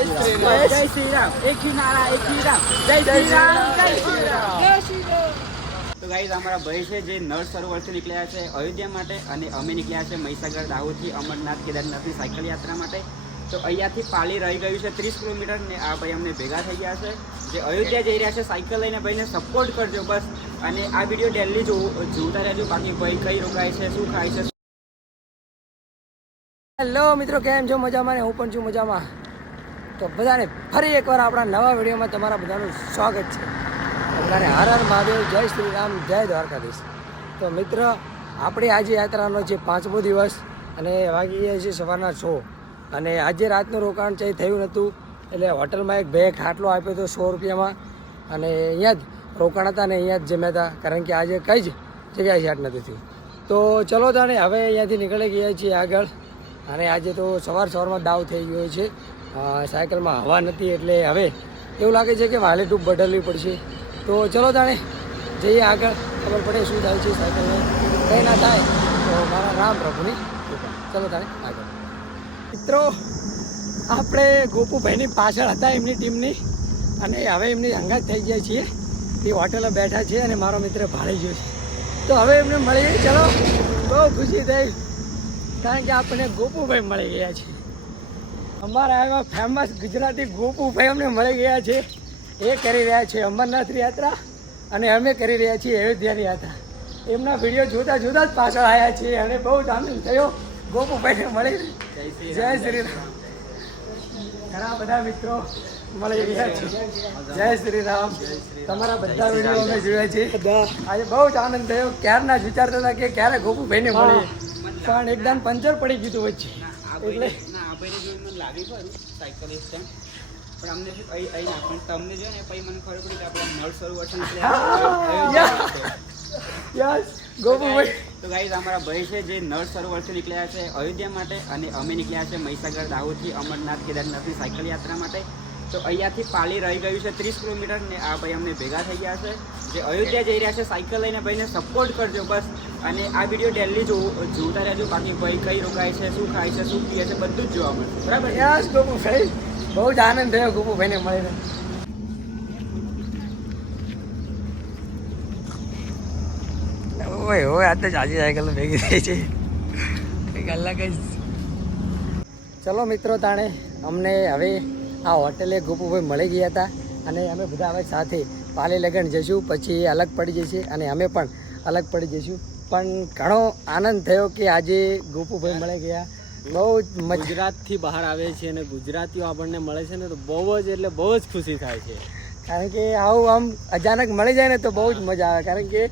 જય શ્રી રામ એક નારા એક રામ જય શ્રી રામ જય શ્રી રામ જય શ્રી રામ તો ગાઈઝ અમારા ભાઈ છે જે નળ સરોવરથી નીકળ્યા છે અયોધ્યા માટે અને અમે નીકળ્યા છે મહીસાગર દાહોદથી અમરનાથ કેદારનાથની સાયકલ યાત્રા માટે. તો અહીંયાથી પાલી રહી ગયું છે ત્રીસ કિલોમીટર ને આ ભાઈ અમને ભેગા થઈ ગયા છે. જે અયોધ્યા જઈ રહ્યા છે સાયકલ લઈને ભાઈને સપોર્ટ કરજો બસ. અને આ વીડિયો ડેલી જોતા રહેજો બાકી ભાઈ કઈ રોકાય છે, શું ખાય છે. હેલો મિત્રો, કેમ છો? મજામાં ને? હું પણ છું મજામાં. તો બધાને ફરી એકવાર આપણા નવા વિડીયોમાં તમારા બધાનું સ્વાગત છે. બધાને હર હર મહાદેવ, જય શ્રી રામ જય દ્વારકાધીશ. તો મિત્ર, આપણી આજે યાત્રાનો છે પાંચમો દિવસ અને વાગી છે સવારના છ. અને આજે રાતનું રોકાણ છે થયું નહોતું. એટલે હોટલમાં એક બે ખાટલો આપ્યો હતો સો રૂપિયામાં. અને અહીંયા જ રોકાણ હતા ને અહીંયા જ જમ્યા હતા. કારણ કે આજે કઈ જ જગ્યાએ સેટ નથી થયું તો ચલો તાણે, હવે અહીંયાથી નીકળી ગયા છીએ આગળ. અને આજે તો સવાર સવારમાં દાવ થઈ ગયો છે. સાયકલમાં હવા નથી એટલે હવે એવું લાગે છે કે વાલે ટૂંક બદલવી પડશે. તો ચલો તાણે જઈએ આગળ. ખબર પડે શું થાય છે સાયકલને. કંઈ ના થાય, તો મારા રામ પ્રભુની ચલો તાણે આગળ. મિત્રો, આપણે ગોપુભાઈની પાછળ હતા એમની ટીમની, અને હવે એમની અંગાત થઈ ગયા છીએ. એ હોટેલે બેઠા છે અને મારો મિત્ર ભાળી ગયો છે. તો હવે એમને મળી ગઈ. ચલો, બહુ ખુશી થઈ. કારણ કે આપણને ગોપુભાઈ મળી ગયા છે અમારા એવા ફેમસ ગુજરાતી ગોપુભાઈ અમને મળી ગયા છે. એ કરી રહ્યા છે અમરનાથ યાત્રા અને અમે કરી રહ્યા છીએ અયોધ્યાની યાત્રા. એમના વીડિયો જોતા જોતા જ પાછળ આવ્યા છીએ અને બહુ જ આનંદ થયો. ગોપુભાઈને મળી જય શ્રી રામ. ઘણા બધા મિત્રો મળી રહ્યા છે. જય શ્રી રામ. તમારા બધા વીડિયો અમે જોયા છે. આજે બહુ જ આનંદ થયો. ક્યારના જ વિચારતા હતા કે ક્યારે ગોપુભાઈને મળીએ. પણ એકદમ પંચર પડી ગયું હતું વચ્ચે. આ એટલે ભાઈ ના એમ પણ અમને શું અહીં અહીં ના પણ તમને જો ને પછી મને ખબર પડી કે આપણે નળ સરોવર છે છે. યસ! ગોપુભાઈ તો ગાઈઝ અમારા ભાઈ છે જે નળ સરોવરથી નીકળ્યા છે અયોધ્યા માટે અને અમે નીકળ્યા છે મહીસાગર દાહોદથી અમરનાથ કેદારનાથની સાયકલ યાત્રા માટે. તો અહીંયાથી પાલી રહી ગયું છે ત્રીસ કિલોમીટર ને આ ભાઈ અમને ભેગા થઈ ગયા છે. જે અયોધ્યા જઈ રહ્યા છે સાયકલ લઈને ભાઈને સપોર્ટ કરજો બસ. અને આ વીડિયો ડેલી જો જોતા રહેજો બાકી ભાઈ કઈ રોકાય છે, શું ખાય છે, શું પીએ છે, બધું જ જોવા મળશે. બરાબર? યસ, ગોપુભાઈ. બહુ જ આનંદ થયો ગોપુભાઈને મળીને. ઓય ઓય, આ તો જાજી સાયકલ ભેગી થઈ છે. કંઈક અલગ જ. ચલો મિત્રો તાણે, અમને હવે આ હોટેલે ગોપુભાઈ મળી ગયા હતા અને અમે બધા હવે સાથે પાલે લગન જઈશું, પછી અલગ પડી જશે અને અમે પણ અલગ પડી જઈશું. પણ ઘણો આનંદ થયો કે આજે ગોપુભાઈ મળી ગયા. બહુ જ ગુજરાતથી બહાર આવે છે અને ગુજરાતીઓ આપણને મળે છે ને તો બહુ જ એટલે બહુ જ ખુશી થાય છે. કારણ કે આવું આમ અચાનક મળી જાય ને તો બહુ જ મજા આવે. કારણ કે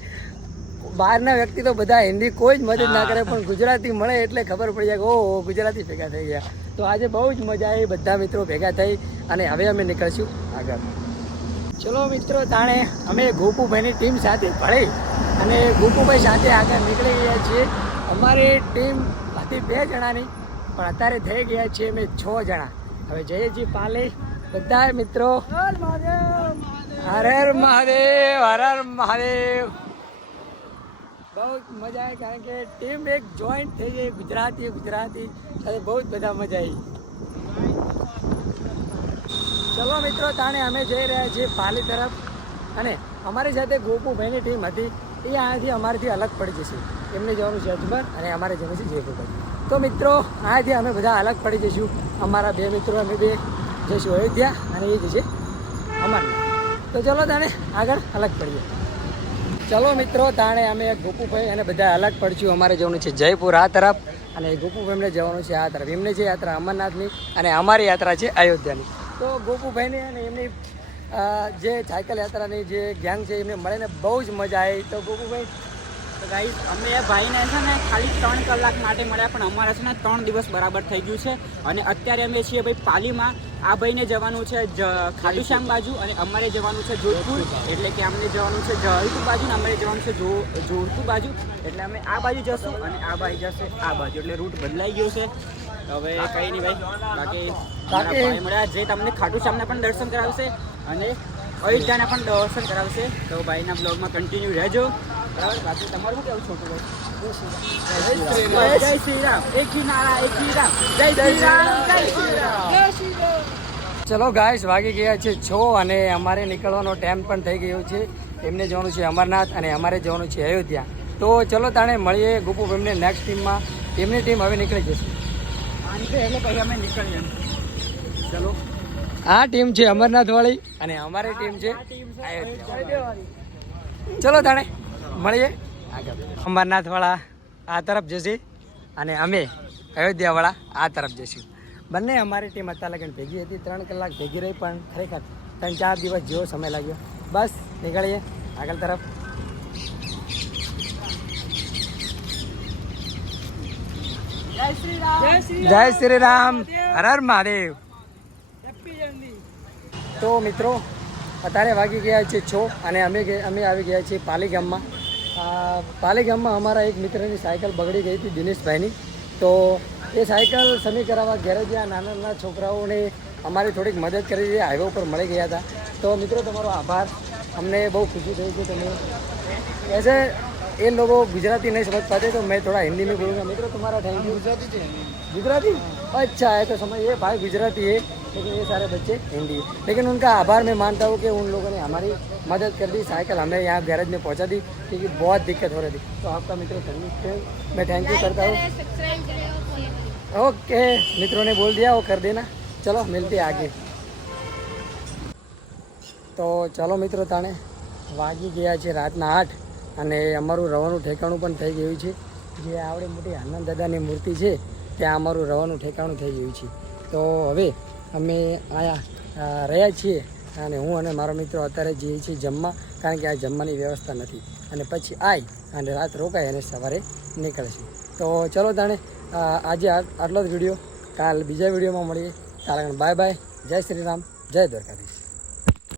બહારના વ્યક્તિ તો બધા હિન્દી કોઈ જ મદદ ના કરે પણ ગુજરાતી મળે એટલે ખબર પડી જાય કે ઓહો ગુજરાતી ભેગા થઈ ગયા. તો આજે બહુ જ મજા આવી બધા મિત્રો ભેગા થઈ અને હવે અમે નીકળશું આગળ. ચલો મિત્રો તાણે અમે ગોપુભાઈની ટીમ સાથે ભળી. અને ગોપુભાઈ સાથે આગળ નીકળી ગયા છીએ. અમારી ટીમ હતી બે જણાની, પણ અત્યારે થઈ ગયા છીએ અમે છ જણા. હવે છીએ પાલે બધા મિત્રો. હર હર મહાદેવ, હર હર મહાદેવ. બહુ મજા આવી, કારણ કે ટીમ એક જોઈન્ટ થઈ ગઈ, ગુજરાતી ગુજરાતી. સાથે બહુ જ બધા મજા આવી. ચલો મિત્રો, તાણે અમે જઈ રહ્યા છીએ પાલી તરફ. અને અમારી સાથે ગોપુભાઈની ટીમ હતી. એ અહીંયાથી અમારાથી અલગ પડી જશે. એમને જવાનું છે અજમેર અને અમારે જવાનું છે જયપુરભાઈ તો મિત્રો અહીંયાથી અમે બધા અલગ પડી જઈશું. અમારા બે મિત્રો અમે બે જઈશું અયોધ્યા અને એ જશે અમરનાથ. તો ચલો તાણે આગળ અલગ પડીએ. ચલો મિત્રો, તાણે અમે ગોપુભાઈ અને બધા અલગ પડશું. અમારે જવાનું છે જયપુર આ તરફ અને ગોપુભાઈને જવાનું છે આ તરફ. એમને છે યાત્રા અમરનાથની અને અમારી યાત્રા છે અયોધ્યાની. તો ગોપુભાઈને અને એમની જે સાયકલ યાત્રાની જે ગેંગ છે એમને મળીને બહુ જ મજા આવી. તો ગોગુભાઈ તો ગાઈ અમે એ ભાઈને છે ને ખાલી ત્રણ કલાક માટે મળ્યા પણ અમારે છે ને ત્રણ દિવસ બરાબર થઈ ગયું છે. અને અત્યારે અમે છીએ ભાઈ પાલીમાં. આ ભાઈને જવાનું છે ખાટુશ્યામ બાજુ અને અમારે જવાનું છે જોધપુર. એટલે કે અમને જવાનું છે જલપુર બાજુ ને અમારે જવાનું છે જો જોધપુર બાજુ. એટલે અમે આ બાજુ જશું અને આ બાજુ જશે આ બાજુ. એટલે રૂટ બદલાઈ ગયો છે. હવે કંઈ નહીં ભાઈ બાકી મળ્યા જે તમને ખાટુશ્યામને પણ દર્શન કરાવશે. અને અયોધ્યાના પણ દર્શન કરાવશે. તો ભાઈના બ્લોગમાં કન્ટિન્યુ રહેજો. બરાબર? બાકી તમારું કેવું છોટું જય શ્રી રામ. એક જી નારા એક રામ. જય શ્રી રામ. જય શ્રી રામ. જય શ્રી રામ. ચલો ગાઈસ વાગી ગયા છે છ અને અમારે નીકળવાનો ટાઈમ પણ થઈ ગયો છે. એમને જવાનું છે અમરનાથ અને અમારે જવાનું છે અયોધ્યા. તો ચલો તાણે મળીએ ગુપુ એમને નેક્સ્ટ ટીમમાં એમની ટીમ હવે નીકળી જશે. એટલે પછી અમે નીકળીએ ચલો. આ ટીમ છે અમરનાથ વાળી અને અમારી ટીમ છે ચલો તાણે મળીએ. આગળ અમરનાથ વાળા આ તરફ જશે અને અમે અયોધ્યા વાળા આ તરફ જઈશું બંને અમારી ટીમ અત્યાર લગન ભેગી હતી ત્રણ કલાક ભેગી રહી પણ ખરેખર ત્રણ ચાર દિવસ જેવો સમય લાગ્યો. બસ નીકળીએ આગળ તરફ. જય શ્રી રામ. હર હર મહાદેવ. તો મિત્રો, અત્યારે વાગી ગયા છે છો અને અમે અમે આવી ગયા છીએ પાલી ગામમાં પાલી ગામમાં અમારા એક મિત્રની સાયકલ બગડી ગઈ હતી દિનેશભાઈની. તો એ સાયકલ સમી કરાવવા ઘરે જ્યાં નાના નાના છોકરાઓને અમારી થોડીક મદદ કરી હતી હાઈવે ઉપર મળી ગયા હતા. તો મિત્રો, તમારો આભાર. અમને બહુ ખુશી થઈ કે તમે. ऐसे ये लोगों गुजराती नहीं समझ पाते तो मैं थोड़ा हिंदी में बोलूँगा मित्रों तुम्हारा थैंक यू गुजराती गुजराती अच्छा है तो समझ ये भाई गुजराती है लेकिन ये सारे बच्चे हिंदी है लेकिन उनका आभार मैं मानता हूँ कि उन लोगों ने हमारी मदद कर दी साइकिल हमें यहाँ गैरेज में पहुँचा दी क्योंकि बहुत दिक्कत हो रही थी तो आपका मित्र थैंक मैं थैंक यू करता हूँ ओके मित्रों ने बोल दिया वो कर देना चलो मिलते हैं आगे તો ચાલો મિત્રો તાણે વાગી ગયા છે રાતના આઠ અને અમારું રવાનું ઠેકાણું પણ થઈ ગયું છે. જે આવડી મોટી આનંદ દાદાની મૂર્તિ છે, ત્યાં અમારું રવાનું ઠેકાણું થઈ ગયું છે. તો હવે અમે આયા રહ્યા છીએ અને હું અને મારો મિત્રો અત્યારે જઈએ છીએ જમવા, કારણ કે આ જમવાની વ્યવસ્થા નથી. અને પછી આય અને રાત રોકાય અને સવારે નીકળશે તો ચલો તાણે આજે આટલો જ વીડિયો. કાલ બીજા વિડીયોમાં મળીએ. તારણ બાય બાય. જય શ્રી રામ. જય દ્વારકાધીશ.